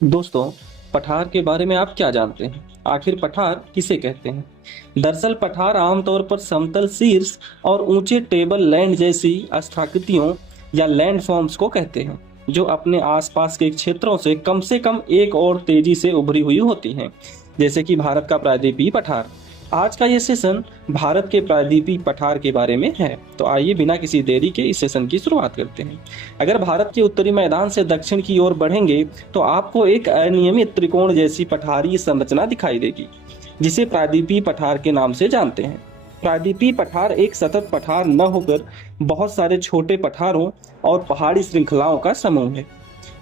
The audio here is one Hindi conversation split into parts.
दोस्तों, पठार के बारे में आप क्या जानते हैं? आखिर पठार किसे कहते हैं? दरअसल पठार आमतौर पर समतल शीर्ष और ऊंचे टेबल लैंड जैसी आस्थाकृतियों या लैंड फॉर्म्स को कहते हैं, जो अपने आसपास के क्षेत्रों से कम एक और तेजी से उभरी हुई होती हैं, जैसे कि भारत का प्रायद्वीपीय पठार। आज का ये सेशन भारत के प्रायद्वीपीय पठार के बारे में है, तो आइए बिना किसी देरी के इस सेशन की शुरुआत करते हैं। अगर भारत के उत्तरी मैदान से दक्षिण की ओर बढ़ेंगे तो आपको एक अनियमित त्रिकोण जैसी पठारीय संरचना दिखाई देगी, जिसे प्रायद्वीपीय पठार के नाम से जानते हैं। प्रायद्वीपीय पठार एक सतत पठार न होकर बहुत सारे छोटे पठारों और पहाड़ी श्रृंखलाओं का समूह है।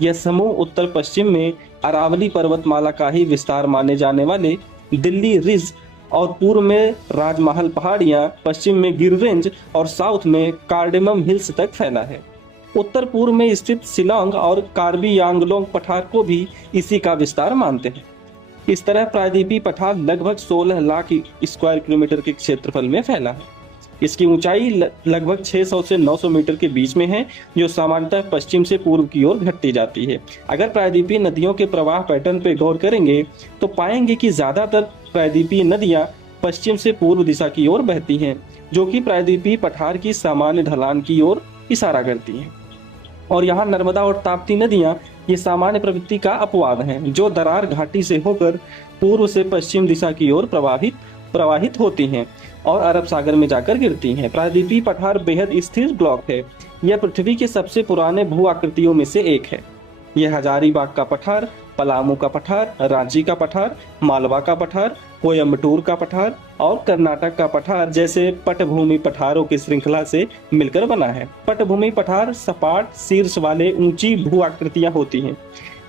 यह समूह उत्तर पश्चिम में अरावली पर्वतमाला का ही विस्तार माने जाने वाले दिल्ली रिज और पूर्व में राजमहल पहाड़ियां, पश्चिम में गिर रेंज और साउथ में कार्डेमम हिल्स तक फैला है। उत्तर पूर्व में स्थित शिलोंग और कार्बी आंगलोंग पठार को भी इसी का विस्तार मानते हैं। इस तरह प्रायद्वीपीय पठार लगभग 16 लाख स्क्वायर किलोमीटर के क्षेत्रफल में फैला है। इसकी ऊंचाई लगभग 600 से 900 मीटर के बीच में है, जो सामान्यतः पश्चिम से पूर्व की ओर घटती जाती है। अगर प्रायद्वीपीय नदियों के प्रवाह पैटर्न पर गौर करेंगे तो पाएंगे कि ज्यादातर प्रायद्वीपीय नदियां पश्चिम से पूर्व दिशा की ओर बहती हैं, जो कि प्रायद्वीपीय पठार की सामान्य ढलान की ओर इशारा करती हैं। और यहाँ नर्मदा और ताप्ती नदियां ये सामान्य प्रवृत्ति का अपवाद हैं, जो दरार घाटी से होकर पूर्व से पश्चिम दिशा की ओर प्रवाहित होती हैं और अरब सागर में जाकर गिरती हैं। प्रायद्वीपीय पठार बेहद स्थिर ब्लॉक है। यह पृथ्वी के सबसे पुराने भू आकृतियों में से एक है। यह हजारीबाग का पठार, पलामू का पठार, रांची का पठार, मालवा का पठार, कोयम्बटूर का पठार और कर्नाटक का पठार जैसे पटभूमि पठारों की श्रृंखला से मिलकर बना है। पटभूमि पठार सपाट शीर्ष वाले ऊंची भू आकृतियां होती हैं।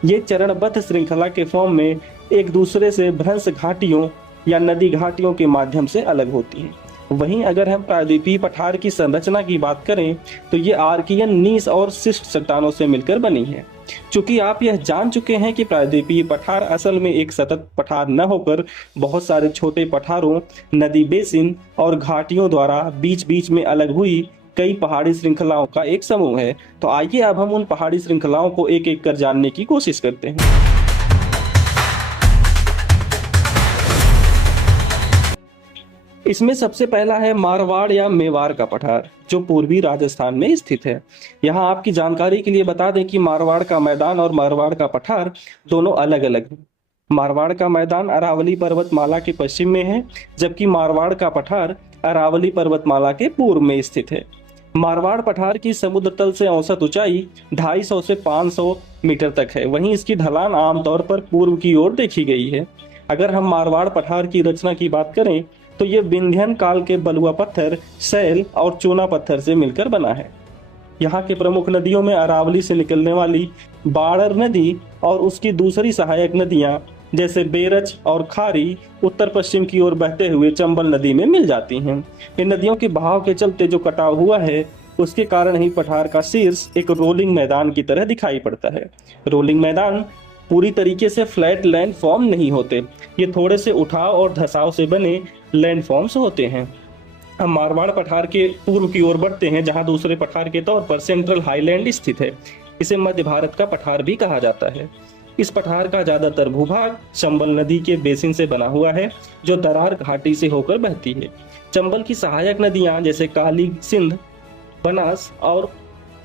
ये चरणबद्ध श्रृंखला के फॉर्म में एक दूसरे से भ्रंश घाटियों या नदी घाटियों के माध्यम से अलग होती हैं। वहीं अगर हम प्रायद्वीपीय पठार की संरचना की बात करें तो ये आर्कियन, नीस और शिष्ट चट्टानों से मिलकर बनी है। चूंकि आप यह जान चुके हैं कि प्रायद्वीपीय पठार असल में एक सतत पठार न होकर बहुत सारे छोटे पठारों, नदी बेसिन और घाटियों द्वारा बीच बीच में अलग हुई कई पहाड़ी श्रृंखलाओं का एक समूह है, तो आइए अब हम उन पहाड़ी श्रृंखलाओं को एक एक कर जानने की कोशिश करते हैं। इसमें सबसे पहला है मारवाड़ या मेवाड़ का पठार, जो पूर्वी राजस्थान में स्थित है। यहाँ आपकी जानकारी के लिए बता दें कि मारवाड़ का मैदान और मारवाड़ का पठार दोनों अलग अलग हैं। मारवाड़ का मैदान अरावली पर्वतमाला के पश्चिम में है, जबकि मारवाड़ का पठार अरावली पर्वतमाला के पूर्व में स्थित है। मारवाड़ पठार की समुद्र तल से औसत ऊंचाई 250 से 500 मीटर तक है। वहीं इसकी ढलान आमतौर पर पूर्व की ओर देखी गई है। अगर हम मारवाड़ पठार की रचना की बात करें तो ये विंध्यन काल के बलुआ पत्थर, शैल और चूना पत्थर से मिलकर बना है। यहाँ के प्रमुख नदियों में अरावली से निकलने वाली बाड़र नदी और उसकी दूसरी सहायक नदियां जैसे बेरच और खारी उत्तर पश्चिम की ओर बहते हुए चंबल नदी में मिल जाती हैं। इन नदियों के बहाव के चलते जो कटाव हुआ है, उसके कारण ही पठार का शीर्ष एक रोलिंग मैदान की तरह दिखाई पड़ता है। रोलिंग मैदान पूरी तरीके से फ्लैट लैंड फॉर्म नहीं होते, ये थोड़े से उठाव और धसाव से बने लैंड फॉर्म्स होते हैं। हम मारवाड़ पठार के पूर्व की ओर बढ़ते हैं, जहां दूसरे पठार के तौर पर सेंट्रल हाईलैंड स्थित है। इसे मध्य भारत का पठार भी कहा जाता है। इस पठार का ज्यादातर भूभाग चंबल नदी के बेसिन से बना हुआ है, जो दरार घाटी से होकर बहती है। चंबल की सहायक नदियां जैसे काली, सिंध, बनास और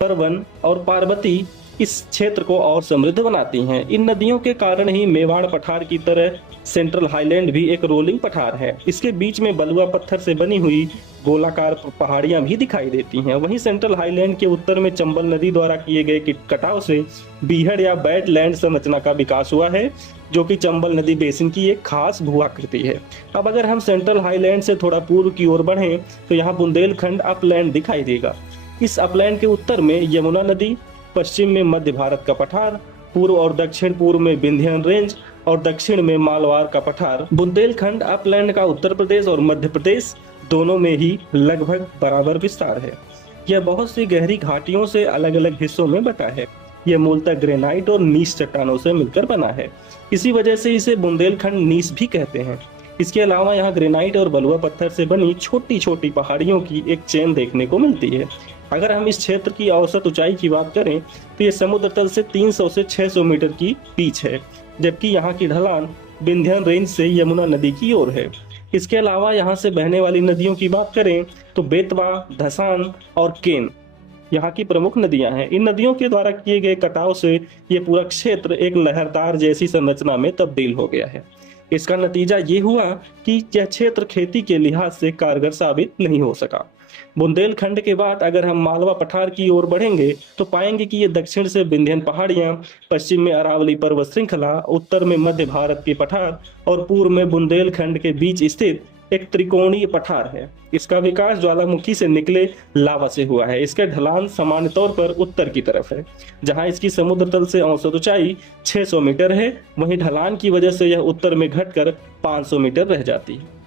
परवन और पार्वती इस क्षेत्र को और समृद्ध बनाती हैं। इन नदियों के कारण ही मेवाड़ पठार की तरह सेंट्रल हाईलैंड भी एक रोलिंग पठार है। इसके बीच में बलुआ पत्थर से बनी हुई गोलाकार पहाड़ियां भी दिखाई देती हैं। वहीं सेंट्रल हाईलैंड के उत्तर में चंबल नदी द्वारा किए गए कटाव से बीहड़ या बैडलैंड संरचना का विकास हुआ है, जो कि चंबल नदी बेसिन की एक खास भू आकृति है। अब अगर हम सेंट्रल हाईलैंड से थोड़ा पूर्व की ओर बढ़ें तो यहाँ बुंदेलखंड अपलैंड दिखाई देगा। इस अपलैंड के उत्तर में यमुना नदी, पश्चिम में मध्य भारत का पठार, पूर्व और दक्षिण पूर्व में विंध्यन रेंज और दक्षिण में मालवार का पठार। बुंदेलखंड अपलैंड का उत्तर प्रदेश और मध्य प्रदेश दोनों में ही लगभग बराबर विस्तार है। यह बहुत सी गहरी घाटियों से अलग अलग हिस्सों में बटा है। यह मूलतः ग्रेनाइट और नीस चट्टानों से मिलकर बना है। इसी वजह से इसे बुंदेलखंड नीस भी कहते हैं। इसके अलावा यहाँ ग्रेनाइट और बलुआ पत्थर से बनी छोटी छोटी पहाड़ियों की एक चेन देखने को मिलती है। अगर हम इस क्षेत्र की औसत ऊंचाई की बात करें तो ये समुद्र तल से 300 से 600 मीटर की बीच है, जबकि यहाँ की ढलान विंध्याचल रेंज से यमुना नदी की ओर है। इसके अलावा यहाँ से बहने वाली नदियों की बात करें तो बेतवा, धसान और केन यहाँ की प्रमुख नदियां हैं। इन नदियों के द्वारा किए गए कटाव से ये पूरा क्षेत्र एक लहरदार जैसी संरचना में तब्दील हो गया है। इसका नतीजा ये हुआ कि यह क्षेत्र खेती के लिहाज से कारगर साबित नहीं हो सका। बुंदेलखंड के बाद अगर हम मालवा पठार की ओर बढ़ेंगे तो पाएंगे कि ये दक्षिण से विंध्यन पहाड़ियां, पश्चिम में अरावली पर्वत श्रृंखला, उत्तर में मध्य भारत के पठार और पूर्व में बुंदेलखंड के बीच स्थित एक त्रिकोणीय पठार है। इसका विकास ज्वालामुखी से निकले लावा से हुआ है। इसका ढलान सामान्य तौर पर उत्तर की तरफ है, जहां इसकी समुद्र तल से औसत ऊंचाई 600 मीटर है। वहीं ढलान की वजह से यह उत्तर में घटकर 500 मीटर रह जाती है।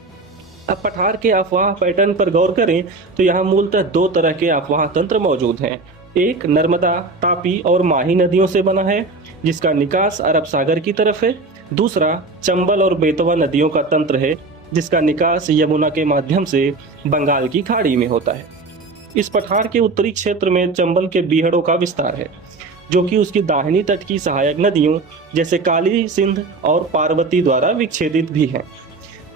अब पठार के अफवाह पैटर्न पर गौर करें तो यहाँ मूलतः दो तरह के अफवाह तंत्र मौजूद हैं। एक नर्मदा, तापी और माही नदियों से बना है, जिसका निकास अरब सागर की तरफ है। दूसरा चंबल और बेतवा नदियों का तंत्र है, जिसका निकास यमुना के माध्यम से बंगाल की खाड़ी में होता है। इस पठार के उत्तरी क्षेत्र में चंबल के बीहड़ों का विस्तार है, जो कि उसकी दाहिनी तट की सहायक नदियों जैसे काली, सिंध और पार्वती द्वारा विच्छेदित भी हैं।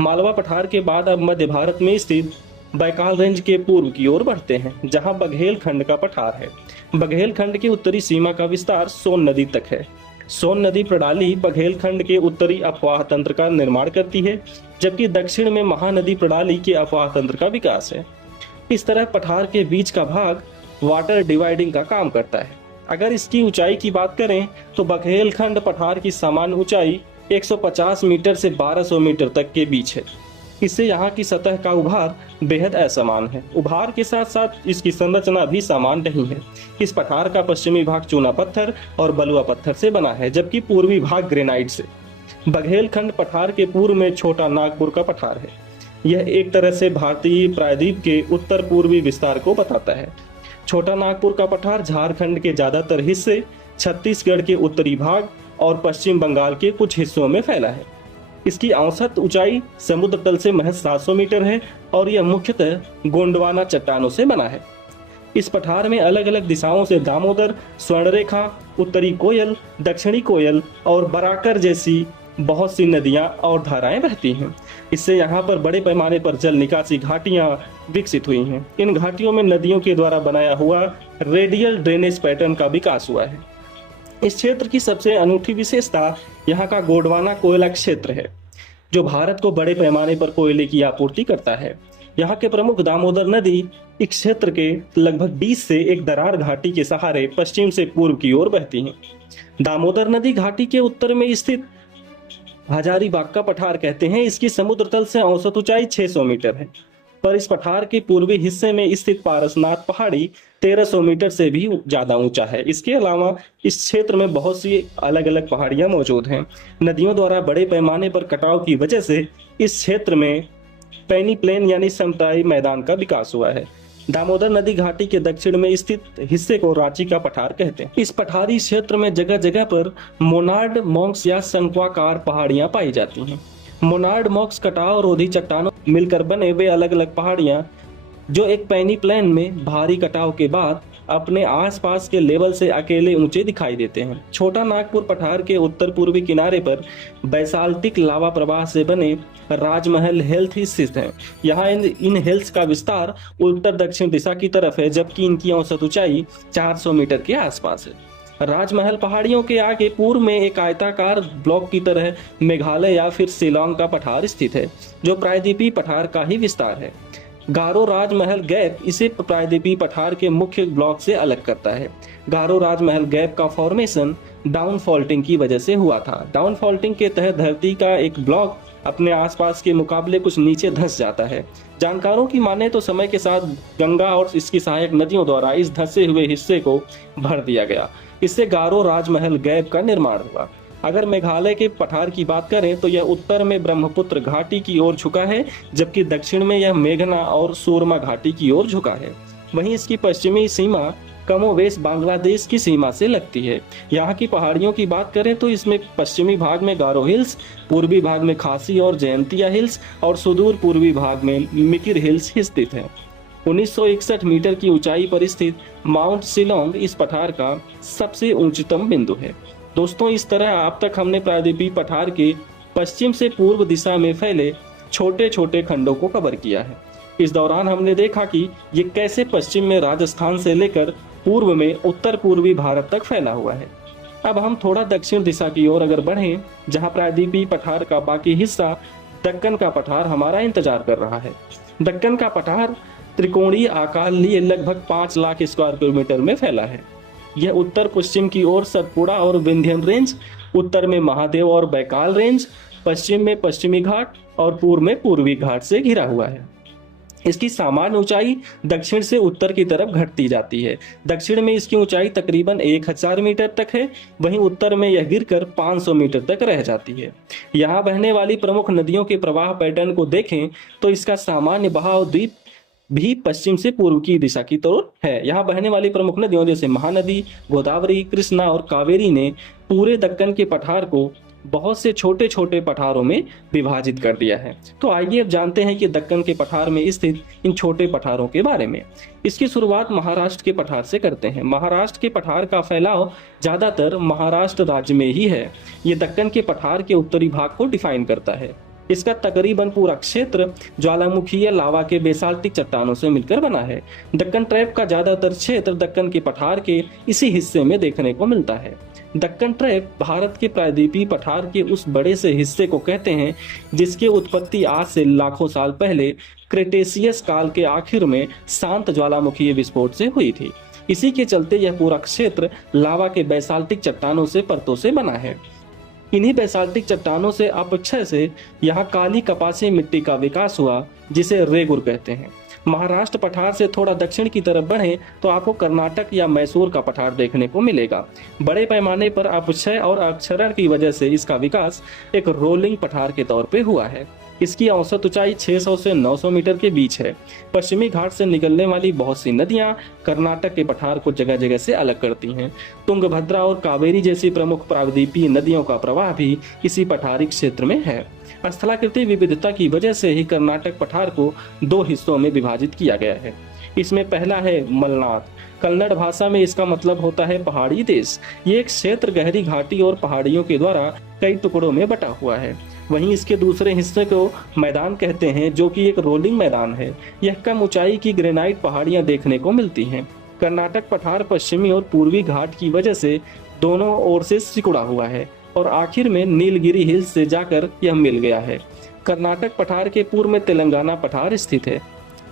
मालवा पठार के बाद अब मध्य भारत में स्थित बैकाल रेंज के पूर्व की ओर बढ़ते हैं, जहां बघेल खंड का पठार है। बघेल खंड की उत्तरी सीमा का विस्तार सोन नदी तक है। सोन नदी प्रणाली बघेल खंड के उत्तरी अपवाह तंत्र का निर्माण करती है, जबकि दक्षिण में महानदी प्रणाली के अपवाह तंत्र का विकास है। इस तरह पठार के बीच का भाग वाटर डिवाइडिंग का काम करता है। अगर इसकी ऊंचाई की बात करें तो बघेल खंड पठार की सामान्य ऊंचाई 150 मीटर से 1200 मीटर तक के बीच है। इससे यहाँ की सतह का उभार बेहद असमान है। उभार के साथ साथ इसकी संरचना भी समान नहीं है। इस पठार का पश्चिमी भाग चूना पत्थर और बलुआ पत्थर से बना है, जबकि पूर्वी भाग ग्रेनाइट से। बघेलखंड पठार के पूर्व में छोटा नागपुर का पठार है। यह एक तरह से भारतीय प्रायद्वीप के उत्तर पूर्वी विस्तार को बताता है। छोटा नागपुर का पठार झारखंड के ज्यादातर हिस्से, छत्तीसगढ़ के उत्तरी भाग और पश्चिम बंगाल के कुछ हिस्सों में फैला है। इसकी औसत ऊंचाई समुद्र तल से महज 700 मीटर है और यह मुख्यतः गोंडवाना चट्टानों से बना है। इस पठार में अलग अलग दिशाओं से दामोदर, स्वर्णरेखा, उत्तरी कोयल, दक्षिणी कोयल और बराकर जैसी बहुत सी नदियां और धाराएं बहती हैं। इससे यहाँ पर बड़े पैमाने पर जल निकासी घाटियां विकसित हुई हैं। इन घाटियों में नदियों के द्वारा बनाया हुआ रेडियल ड्रेनेज पैटर्न का विकास हुआ है। इस क्षेत्र की सबसे अनूठी विशेषता यहाँ का गोंडवाना कोयला क्षेत्र है, जो भारत को बड़े पैमाने पर कोयले की आपूर्ति करता है। यहाँ के प्रमुख दामोदर नदी इस क्षेत्र के लगभग 20 से एक दरार घाटी के सहारे पश्चिम से पूर्व की ओर बहती हैं। दामोदर नदी घाटी के उत्तर में स्थित हजारीबाग का पठार कहते हैं। इसकी समुद्र तल से औसत ऊंचाई 600 मीटर है, पर इस पठार के पूर्वी हिस्से में स्थित पारसनाथ पहाड़ी 1300 मीटर से भी ज्यादा ऊंचा है। इसके अलावा इस क्षेत्र में बहुत सी अलग अलग पहाड़ियां मौजूद हैं। नदियों द्वारा बड़े पैमाने पर कटाव की वजह से इस क्षेत्र में पैनी प्लेन यानी समतल मैदान का विकास हुआ है। दामोदर नदी घाटी के दक्षिण में स्थित हिस्से को रांची का पठार कहते हैं। इस पठारी क्षेत्र में जगह जगह पर मोनार्ड मॉन्क्स या शंक्वाकार पहाड़ियां पाई जाती हैं। मोनार्ड मॉन्क्स कटाव रोधी चट्टानों मिलकर बने वे अलग अलग पहाड़ियां, जो एक पैनी प्लेन में भारी कटाव के बाद अपने आसपास के लेवल से अकेले ऊंचे दिखाई देते हैं। छोटा नागपुर पठार के उत्तर पूर्वी किनारे पर बैसाल्टिक लावा प्रवाह से बने राजमहल हिल्स स्थित हैं। यहाँ इन हिल्स का विस्तार उत्तर दक्षिण दिशा की तरफ है, जबकि इनकी औसत ऊंचाई 400 मीटर के आसपास है। राजमहल पहाड़ियों के आगे पूर्व में एक आयताकार ब्लॉक की तरह मेघालय या फिर शिलोंग का पठार स्थित है, जो प्रायद्वीपीय पठार का ही विस्तार है। गारो राजमहल गैप इसे प्रायद्वीपीय पठार के मुख्य ब्लॉक से अलग करता है। गारो राजमहल गैप का फॉर्मेशन डाउन फॉल्टिंग की वजह से हुआ था। डाउन फॉल्टिंग के तहत धरती का एक ब्लॉक अपने आसपास के मुकाबले कुछ नीचे धंस जाता है। जानकारों की माने तो समय के साथ गंगा और इसकी सहायक नदियों द्वारा इस धंसे हुए हिस्से को भर दिया गया। इससे गारो राजमहल गैप का निर्माण हुआ। अगर मेघालय के पठार की बात करें तो यह उत्तर में ब्रह्मपुत्र घाटी की ओर झुका है, जबकि दक्षिण में यह मेघना और सूरमा घाटी की ओर झुका है। वहीं इसकी पश्चिमी सीमा कमोवेश बांग्लादेश की सीमा से लगती है। यहाँ की पहाड़ियों की बात करें तो इसमें पश्चिमी भाग में गारो हिल्स, पूर्वी भाग में खासी और जयंतिया हिल्स और सुदूर पूर्वी भाग में मिकिर हिल्स स्थित है। 1961 मीटर की ऊंचाई पर स्थित माउंट शिलोंग इस पठार का सबसे ऊंचतम बिंदु है। दोस्तों, इस तरह अब तक हमने प्रायद्वीपीय पठार के पश्चिम से पूर्व दिशा में फैले छोटे छोटे खंडों को कवर किया है। इस दौरान हमने देखा कि ये कैसे पश्चिम में राजस्थान से लेकर पूर्व में उत्तर पूर्वी भारत तक फैला हुआ है। अब हम थोड़ा दक्षिण दिशा की ओर अगर बढ़ें, जहां प्रायद्वीपीय पठार का बाकी हिस्सा दक्कन का पठार हमारा इंतजार कर रहा है। दक्कन का पठार त्रिकोणीय आकार लिए लगभग 5 लाख स्क्वायर किलोमीटर में फैला है। यह उत्तर पश्चिम की ओर सतपुड़ा और विंध्यन रेंज, उत्तर में महादेव और बैकाल रेंज, पश्चिम में पश्चिमी घाट और पूर्व में पूर्वी घाट से घिरा हुआ है। इसकी सामान्य ऊंचाई दक्षिण से उत्तर की तरफ घटती जाती है। दक्षिण में इसकी ऊंचाई तकरीबन 1000 मीटर तक है, वहीं उत्तर में यह गिरकर 500 मीटर तक रह जाती है। यहाँ बहने वाली प्रमुख नदियों के प्रवाह पैटर्न को देखें तो इसका सामान्य बहाव द्वीप भी पश्चिम से पूर्व की दिशा की तरफ है। यहाँ बहने वाली प्रमुख नदियों जैसे महानदी, गोदावरी, कृष्णा और कावेरी ने पूरे दक्कन के पठार को बहुत से छोटे छोटे पठारों में विभाजित कर दिया है। तो आइए अब जानते हैं कि दक्कन के पठार में स्थित इन छोटे पठारों के बारे में। इसकी शुरुआत महाराष्ट्र के पठार से करते हैं। महाराष्ट्र के पठार का फैलाव ज्यादातर महाराष्ट्र राज्य में ही है। ये दक्कन के पठार के उत्तरी भाग को डिफाइन करता है। इसका तकरीबन पूरा क्षेत्र ज्वालामुखीय लावा के बेसाल्टिक चट्टानों से मिलकर बना है। दक्कन ट्रैप का ज्यादातर क्षेत्र दक्कन के पठार के इसी हिस्से में देखने को मिलता है। दक्कन ट्रैप भारत के प्रायद्वीपीय पठार के उस बड़े से हिस्से को कहते हैं जिसकी उत्पत्ति आज से लाखों साल पहले क्रेटेशियस काल के आखिर में शांत ज्वालामुखीय विस्फोट से हुई थी। इसी के चलते यह पूरा क्षेत्र लावा के बेसाल्टिक चट्टानों से परतों से बना है। इन्हीं बेसाल्टिक चट्टानों से अपक्षय से यहाँ काली कपासी मिट्टी का विकास हुआ, जिसे रेगुर कहते हैं। महाराष्ट्र पठार से थोड़ा दक्षिण की तरफ बढ़े तो आपको कर्नाटक या मैसूर का पठार देखने को मिलेगा। बड़े पैमाने पर अपक्षय और अक्षरण की वजह से इसका विकास एक रोलिंग पठार के तौर पे हुआ है। इसकी औसत ऊंचाई 600 से 900 मीटर के बीच है। पश्चिमी घाट से निकलने वाली बहुत सी नदियां कर्नाटक के पठार को जगह जगह से अलग करती हैं। तुंगभद्रा और कावेरी जैसी प्रमुख प्रायद्वीपीय नदियों का प्रवाह भी इसी पठारी क्षेत्र में है। स्थलाकृति विविधता की वजह से ही कर्नाटक पठार को 2 हिस्सों में विभाजित किया गया है। इसमें पहला है मलनाड। कन्नड़ भाषा में इसका मतलब होता है पहाड़ी देश। ये एक क्षेत्र गहरी घाटी और पहाड़ियों के द्वारा कई टुकड़ों में बटा हुआ है। वहीं इसके दूसरे हिस्से को मैदान कहते हैं, जो कि एक रोलिंग मैदान है। यह कम ऊंचाई की ग्रेनाइट पहाड़ियां देखने को मिलती हैं। कर्नाटक पठार पश्चिमी और पूर्वी घाट की वजह से दोनों ओर से सिकुड़ा हुआ है और आखिर में नीलगिरी हिल्स से जाकर यह मिल गया है। कर्नाटक पठार के पूर्व में तेलंगाना पठार स्थित है।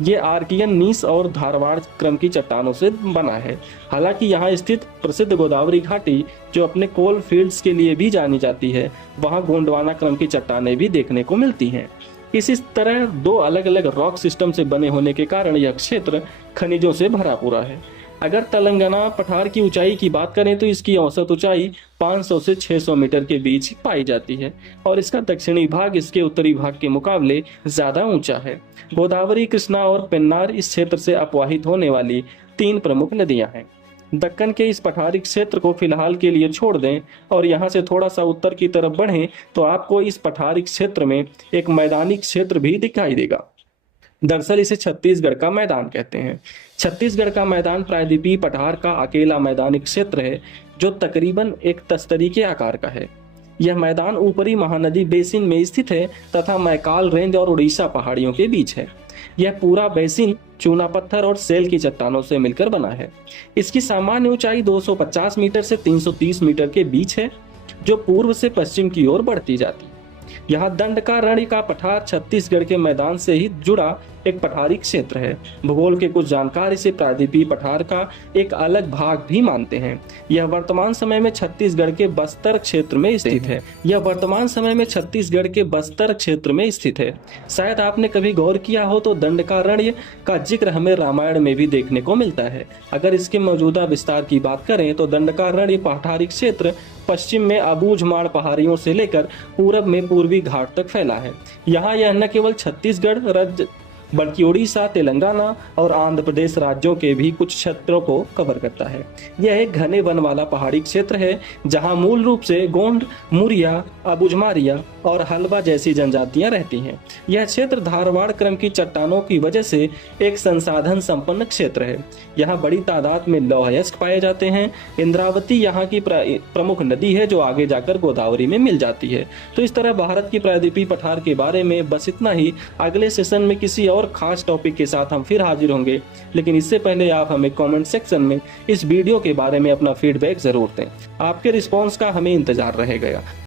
ये आर्कियन नीस और धारवाड़ क्रम की चट्टानों से बना है। हालांकि यहाँ स्थित प्रसिद्ध गोदावरी घाटी, जो अपने कोल फील्ड्स के लिए भी जानी जाती है, वहाँ गोंडवाना क्रम की चट्टानें भी देखने को मिलती हैं। इसी तरह 2 अलग अलग रॉक सिस्टम से बने होने के कारण यह क्षेत्र खनिजों से भरा पूरा है। अगर तेलंगाना पठार की ऊंचाई की बात करें तो इसकी औसत ऊंचाई 500 से 600 मीटर के बीच पाई जाती है और इसका दक्षिणी भाग इसके उत्तरी भाग के मुकाबले ज्यादा ऊंचा है। गोदावरी, कृष्णा और पेन्नार इस क्षेत्र से अपवाहित होने वाली 3 प्रमुख नदियां हैं। दक्कन के इस पठारी क्षेत्र को फिलहाल के लिए छोड़ दें और यहाँ से थोड़ा सा उत्तर की तरफ बढ़ें तो आपको इस पठारी क्षेत्र में एक मैदानी क्षेत्र भी दिखाई देगा। दरअसल इसे छत्तीसगढ़ का मैदान कहते हैं। छत्तीसगढ़ का मैदान प्रायद्वीपीय पठार का अकेला मैदानी क्षेत्र है जो तकरीबन एक तस्तरी के आकार का है। यह मैदान ऊपरी महानदी बेसिन में स्थित है तथा मैकाल रेंज और उड़ीसा पहाड़ियों के बीच है। यह पूरा बेसिन चूना पत्थर और सेल की चट्टानों से मिलकर बना है। इसकी सामान्य ऊंचाई 250 मीटर से 330 मीटर के बीच है, जो पूर्व से पश्चिम की ओर बढ़ती जाती है। यहाँ दंडकारण्य का पठार छत्तीसगढ़ के मैदान से ही जुड़ा एक पठारी क्षेत्र है। भूगोल के कुछ जानकार इसे प्रायद्वीपीय पठार का एक अलग भाग भी मानते हैं। यह वर्तमान समय में छत्तीसगढ़ के बस्तर क्षेत्र में स्थित है। शायद आपने कभी गौर किया हो तो दंडकारण्य का जिक्र हमें रामायण में भी देखने को मिलता है। अगर इसके मौजूदा विस्तार की बात करें तो दंडकारण्य पठारी क्षेत्र पश्चिम में अबूझमाड़ पहाड़ियों से लेकर पूरब में पूर्वी घाट तक फैला है। यहाँ यह न केवल छत्तीसगढ़ राज्य बल्कि उड़ीसा, तेलंगाना और आंध्र प्रदेश राज्यों के भी कुछ क्षेत्रों को कवर करता है। यह एक घने वन वाला पहाड़ी क्षेत्र है जहाँ मूल रूप से गोंड, मुरिया, अबूझमारिया और हलवा जैसी जनजातियां रहती हैं। यह क्षेत्र धारवाड़ क्रम की चट्टानों की वजह से एक संसाधन संपन्न क्षेत्र है। यहाँ बड़ी तादाद में लौह अयस्क पाए जाते हैं। इंद्रावती यहाँ की प्रमुख नदी है जो आगे जाकर गोदावरी में मिल जाती है। तो इस तरह भारत की प्रायद्वीपीय पठार के बारे में बस इतना ही। अगले सेशन में किसी और खास टॉपिक के साथ हम फिर हाजिर होंगे, लेकिन इससे पहले आप हमें कमेंट सेक्शन में इस वीडियो के बारे में अपना फीडबैक जरूर दें। आपके रिस्पॉन्स का हमें इंतजार रहेगा।